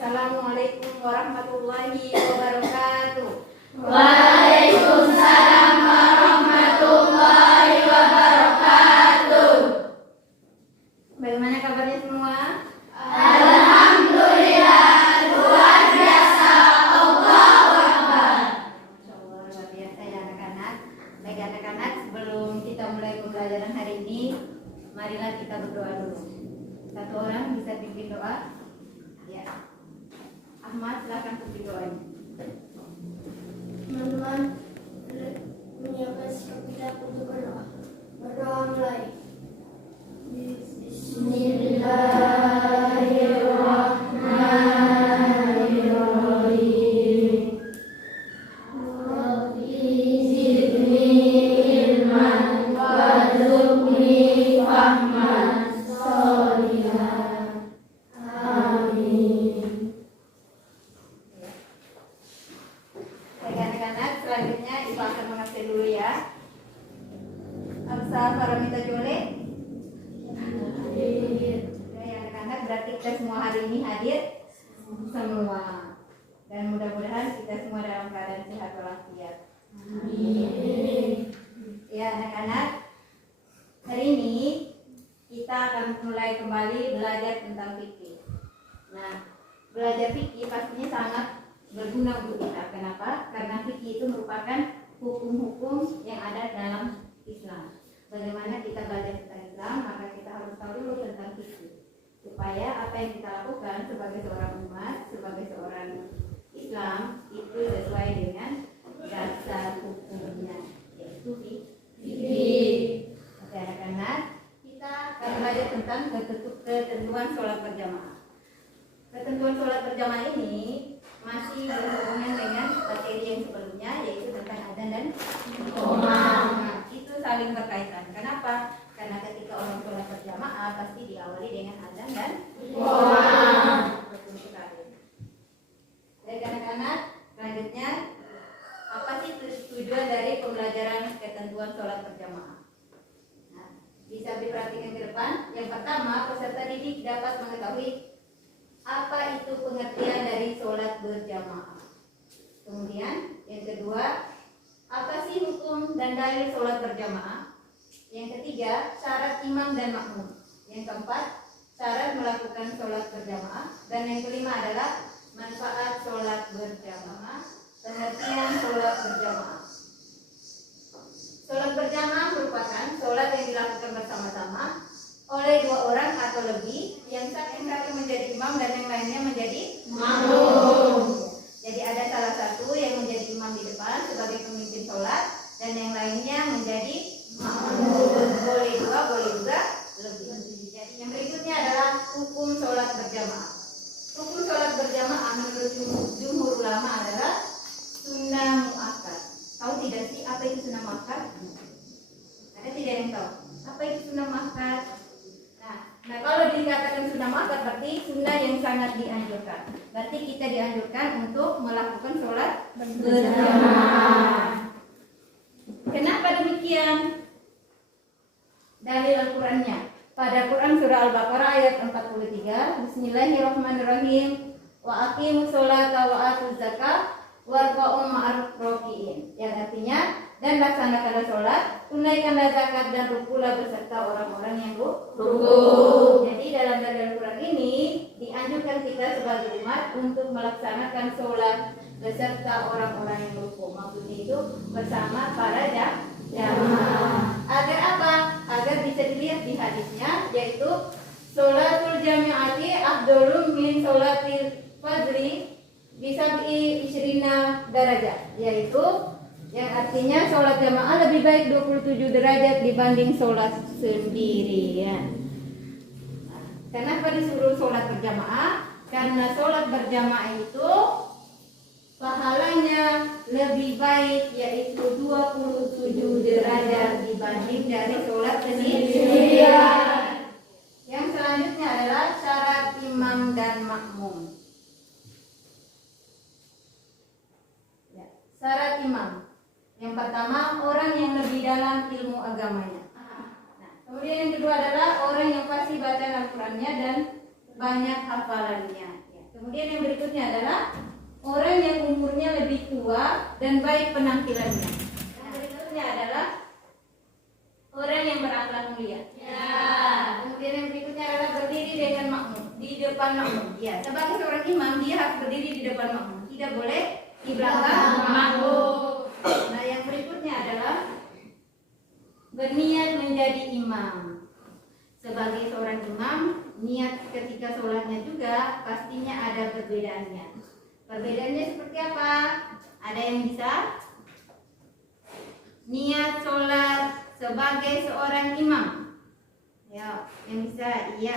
Assalamualaikum warahmatullahi wabarakatuh. Waalaikumsalam warahmatullahi wabarakatuh. Bagaimana kabarnya semua? Alhamdulillah, luar biasa. Allahu Akbar. Insyaallah luar biasa ya anak-anak. Baik anak-anak, sebelum kita mulai pembelajaran hari ini, marilah kita berdoa dulu. Satu orang bisa pimpin doa? Ya. Ahmad, silakan pimpin doanya. Teman-teman, menyiapkan sikap kita untuk berdoa. Berdoa mulai. Bismillahirrahmanirrahim. Rabbi zidni ilman warzuqni fahman sholihan. Amin. Baik anak-anak, selanjutnya Ibu akan mengajar dulu ya. Amsa Paramita Jole. Ya anak-anak, berarti kita semua hari ini hadir semua. Dan mudah-mudahan kita semua dalam keadaan sehat walafiat. Amin. Ya anak-anak, hari ini kita akan mulai kembali belajar tentang fikih. Nah, belajar fikih pastinya sangat berguna untuk kita. Kenapa? Karena fikih itu merupakan hukum-hukum yang ada dalam Islam. Bagaimana kita belajar tentang Islam, maka kita harus tahu dulu tentang fikih. Supaya apa yang kita lakukan sebagai seorang umat, sebagai seorang Islam itu sesuai dengan dasar hukumnya, yaitu fikih. Oke anak-anak, kita akan belajar tentang ketentuan sholat berjamaah. Ketentuan sholat berjamaah ini masih berhubungan dengan materi yang sebelumnya, yaitu tentang adzan dan iqamah. Nah, itu saling berkaitan. Kenapa? Karena ketika orang sholat berjamaah pasti diawali dengan adzan dan iqamah. Betul sekali. Baik anak-anak, selanjutnya apa sih tujuan dari pembelajaran ketentuan sholat berjamaah? Nah, bisa diperhatikan ke depan. Yang pertama, peserta didik dapat mengetahui apa itu pengertian dari sholat berjamaah. Kemudian yang kedua, apa sih hukum dan dalil sholat berjamaah? Yang ketiga, syarat imam dan makmum. Yang keempat, syarat melakukan sholat berjamaah. Dan yang kelima adalah manfaat sholat berjamaah, pengertian sholat berjamaah. Sholat berjamaah merupakan sholat yang dilakukan bersama-sama oleh dua orang atau lebih, yang satu menjadi imam dan yang lainnya menjadi makmum. Jadi ada salah satu yang menjadi imam di depan sebagai pemimpin sholat dan yang lainnya menjadi makmum. Boleh dua, boleh juga lebih. Jadi yang berikutnya adalah hukum sholat berjamaah. Hukum sholat berjamaah menurut jumhur ulama adalah sunnah muakkad. Tahu tidak sih apa itu sunnah muakkad? Ada tidak yang tahu? Apa itu sunnah muakkad? Nah, kalau dikatakan sunnah muakkad berarti sunnah yang sangat dianjurkan. Berarti kita dianjurkan untuk melakukan sholat berjamaah. Kenapa demikian? Dalil Al-Qur'annya. Pada Quran surah Al-Baqarah ayat 43, Bismillahirrahmanirrahim. Wa aqimus sholata wa atuz zakah warka'u ma'ar raki'in. Yang artinya, dan laksanakanlah sholat, tunaikanlah zakat dan rukulah beserta orang-orang yang ruku. Jadi dalam dalil Al-Quran ini dianjurkan kita sebagai umat untuk melaksanakan sholat beserta orang-orang yang ruku. Maksudnya itu bersama para jamaah. Agar apa? Agar bisa dilihat di hadisnya, yaitu sholatul jami'ati afdhalun min sholatil fajri bisab'i isyrina darajat, yaitu yang artinya sholat jamaah lebih baik 27 derajat dibanding sholat sendirian. Nah, kenapa disuruh sholat berjamaah? Karena sholat berjamaah itu pahalanya lebih baik, yaitu 27 derajat dibanding dari sholat sendirian. Yang selanjutnya adalah syarat imam dan makmum. Ya, syarat imam. Yang pertama, orang yang lebih dalam ilmu agamanya. Nah, kemudian yang kedua adalah orang yang pasti bacaan Al-Qurannya dan banyak hafalannya. Ya. Kemudian yang berikutnya adalah orang yang umurnya lebih tua dan baik penampilannya. Yang berikutnya adalah orang yang berakhlak mulia. Kemudian yang berikutnya adalah berdiri dengan makmum di depan makmum. Ya, sebagai seorang imam dia harus berdiri di depan makmum, tidak boleh di belakang makmum. Nah, yang berikutnya adalah berniat menjadi imam. Sebagai seorang imam, niat ketika sholatnya juga pastinya ada perbedaannya. Perbedaannya seperti apa? Ada yang bisa? Niat sholat sebagai seorang imam. Ya, yang bisa? Iya.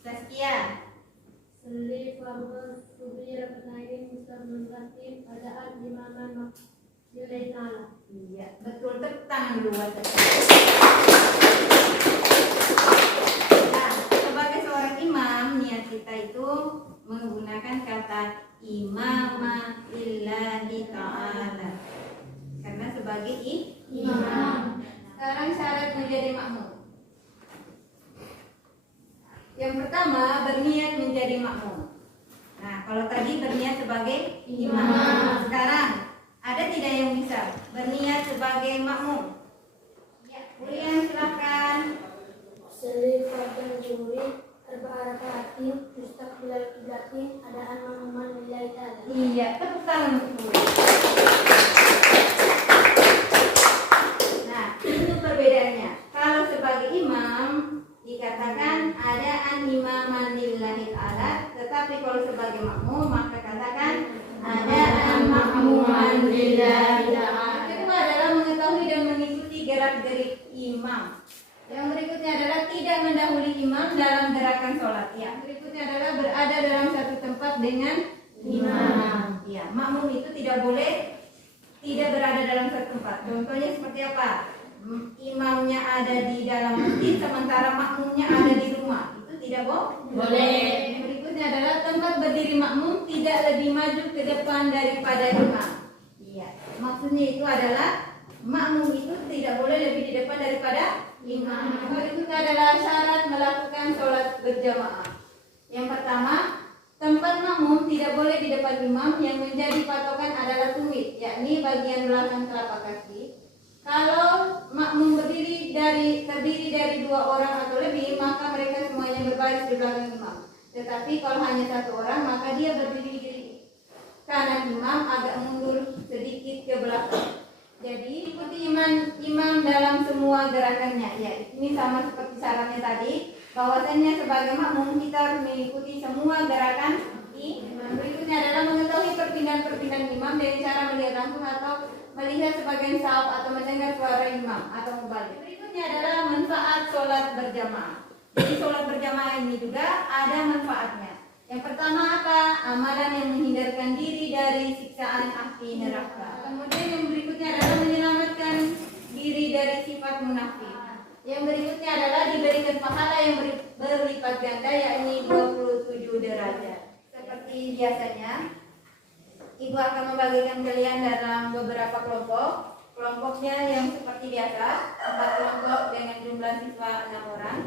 Saskia. Seli fardu subi rakaatain mustaqim adaan imaman nilai nala. Iya, betul. Tepuk tangan dulu buat saya. Nah, sebagai seorang imam, niat kita itu menggunakan kata imama lillahi ta'ala. Karena sebagai imam. Sekarang syarat menjadi makmum. Yang pertama, berniat menjadi makmum. Nah, kalau tadi berniat sebagai imam. Sekarang, ada tidak yang bisa berniat sebagai makmum? Ya, Urian silakan. Seli fardu zuhri arba'a rakaatin mustaqbilal qiblatin adaan imaman nilai ta'ala. Iya, tepuk tangan untuk Uri. Nah, itu perbedaannya. Kalau sebagai imam dikatakan ada imaman lillahi ta'ala, tetapi kalau sebagai makmum maka katakan ada makmuman lillahi ta'ala. Itu adalah mengetahui dan mengikuti gerak-gerik imam. Yang berikutnya adalah tidak mendahului imam dalam gerakan sholat. Ya, berikutnya adalah berada dalam satu tempat dengan imam. Ya, makmum itu tidak boleh tidak berada dalam satu tempat. Contohnya seperti apa? Imamnya ada di dalam masjid sementara makmumnya ada di rumah. Itu tidak boleh. Yang berikutnya adalah tempat berdiri makmum tidak lebih maju ke depan daripada imam. Iya, maksudnya itu adalah makmum itu tidak boleh lebih di depan daripada imam. Yang berikutnya adalah syarat melakukan sholat berjamaah. Yang pertama, tempat makmum tidak boleh di depan imam, yang menjadi patokan adalah tumit, yakni bagian belakang telapak kaki. Kalau makmum terdiri dari 2 orang atau lebih, maka mereka semuanya berbaris di belakang imam. Tetapi kalau hanya 1 orang, maka dia berdiri di kanan imam, agak mundur sedikit ke belakang. Jadi ikuti imam dalam semua gerakannya. Ya, ini sama seperti syaratnya tadi, bahwasannya sebagai makmum kita harus mengikuti semua gerakan imam. Berikutnya adalah mengetahui perpindahan-perpindahan imam dengan cara melihat langsung atau melihat sebagian sahab atau mendengar suara imam atau membalik. Berikutnya adalah manfaat sholat berjamaah. Jadi sholat berjamaah ini juga ada manfaatnya. Yang pertama apa? Amalan yang menghindarkan diri dari siksaan api neraka. Kemudian yang berikutnya adalah menyelamatkan diri dari sifat munafik. Yang berikutnya adalah diberikan pahala yang berlipat ganda, yakni 27 derajat. Seperti biasanya, Ibu akan membagikan kalian dalam beberapa kelompok. Kelompoknya yang seperti biasa, 4 kelompok dengan jumlah siswa 6 orang.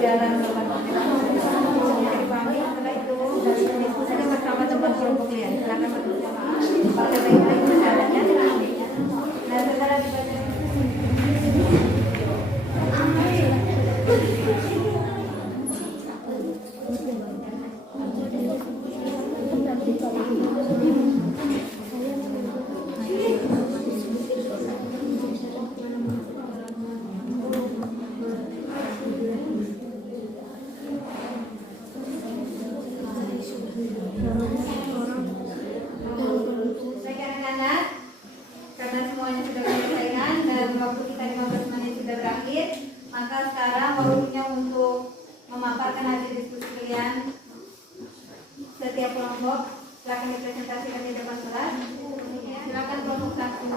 Dalam setelah itu diskusinya bersama teman kelompok kalian. Silakan bersama. Pakai baik-baik persyaratannya. Nah, setelah dibaca setiap kelompok. Silakan dipresentasikan di depan kelas. Silakan kelompok 1.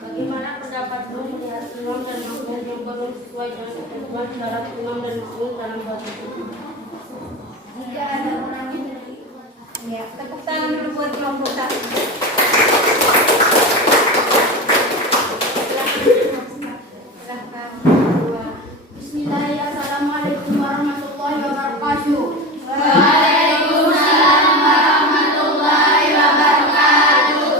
Bagaimana pendapatmu melihat imam dan makmum yang belum sesuai dengan ketentuan syarat imam dan makmum dalam bab itu? Jika ada orang Ya, tepuk tangan dulu buat kelompok 1. Silahkan. Bismillahirrahmanirrahim. Assalamualaikum warahmatullahi wabarakatuh. Waalaikumsalam warahmatullahi wabarakatuh.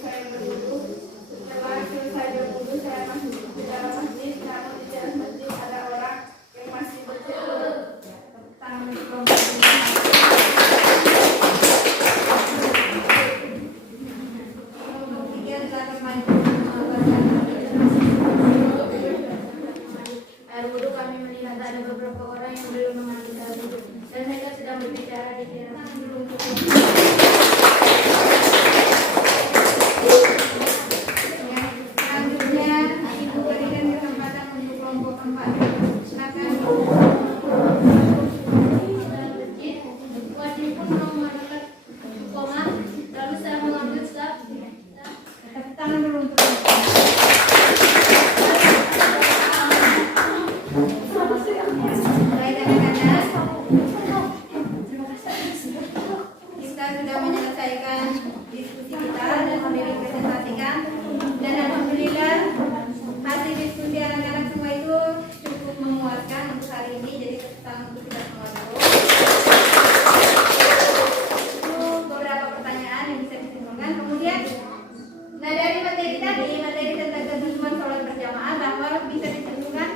Saya berduduk. Setelah selesai berwudu, saya masuk ke dalam masjid. Namun di dalam masjid ada orang yang masih berjemur. Tepuk tangan untuk kelompok 5. Kelompok 3 silakan maju. Air wudhu kami melihat ada beberapa orang yang belum memandikan wudhu dan mereka sedang berbicara di teras. Selanjutnya, Ibu berikan kesempatan untuk kelompok 4. Silakan. Dalam masjid, wajib pun memandikan koma, lalu saya mengambil sab. Tepuk tangan dulu untuk kelompok. Mulai dari kanan. Kita sudah menyelesaikan diskusi kita dan sudah dipresentasikan, dan alhamdulillah hasil diskusi anak-anak semua itu cukup memuaskan untuk hari ini. Jadi tepuk tangan untuk kita semua dulu. Itu beberapa pertanyaan yang bisa disimpulkan. Kemudian, nah dari materi tadi, materi tentang ketentuan sholat berjamaah, bahwa bisa disimpulkan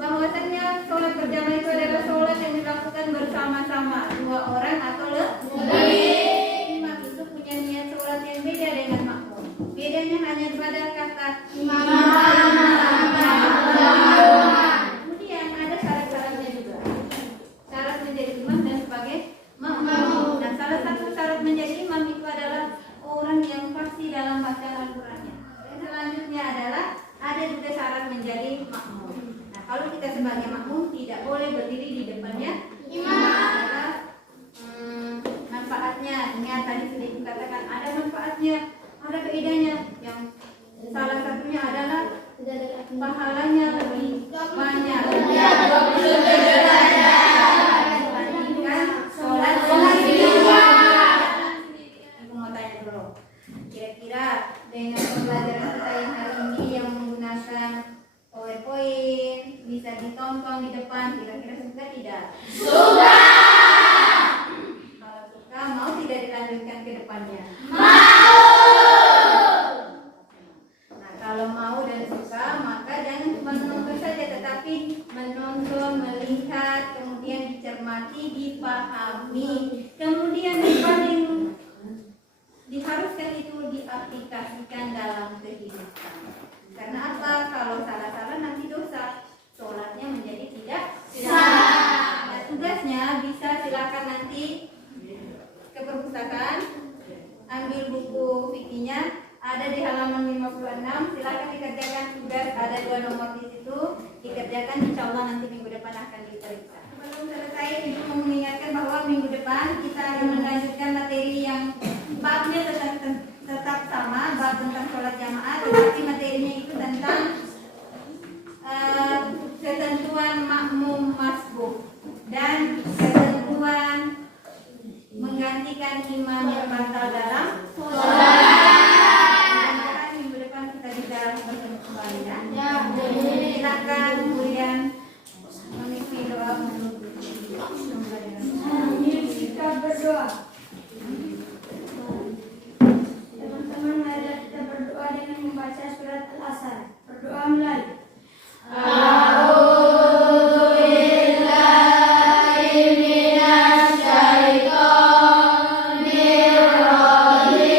bahwasannya sholat berjamaah itu adalah sholat yang dilakukan bersama-sama 2 orang atau lebih. Imam itu punya niat sholat yang beda dengan makmum. Bedanya hanya pada kata imam. Kemudian ada syarat-syaratnya juga. Syarat menjadi imam dan sebagai makmum. Nah, salah satu syarat menjadi imam itu adalah orang yang fasih dalam bacaan Al-Qur'annya. Dan selanjutnya adalah ada juga syarat menjadi makmum. Nah, kalau kita sebagai makmum tidak boleh berdiri di depannya imam. Manfaatnya, ingat tadi sudah dikatakan ada manfaatnya, ada faedahnya. Yang salah satunya adalah pahalanya lebih banyak. Dibandingkan sholat sendiri. Aku mau tanya dulu, kira-kira dengan pembelajaran kita yang hari ini yang menggunakan PowerPoint bisa ditonton di depan, kira-kira suka tidak? Kalau suka, mau tidak dilanjutkan ke depannya? Nah, kalau mau dan suka, maka jangan cuma menonton saja, tetapi menonton, melihat, kemudian dicermati, dipahami, kemudian paling diharuskan itu diaplikasikan dalam kehidupan. Karena apa? Kalau salah-salah nanti dosa, sholatnya menjadi tidak sah. Nah, tugasnya bisa silakan nanti ke perpustakaan, ambil buku fikihnya, ada di halaman 56. Silakan dikerjakan tugas, ada 2 nomor di situ, dikerjakan. Insya Allah nanti minggu depan akan diperiksa. Sebelum selesai, Ibu mau mengingatkan bahwa minggu depan kita akan melanjutkan materi yang babnya tetap sama, bab tentang sholat jamaah, tetapi materinya itu tentang ketentuan makmum masbuk dan ketentuan menggantikan imam yang batal dalam sholat. Minggu depan kita bisa bertemu kembali ya. Silakan kemudian mengisi doa menutup. Kita berdoa. Teman-teman, marilah kita berdoa dengan membaca surat Al-Asr. Berdoa mulai. A'udzubillahi minasyaitonir rajim.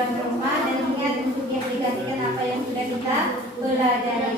pulang ke rumah dan ingat untuk diaplikasikan apa yang sudah kita pelajari.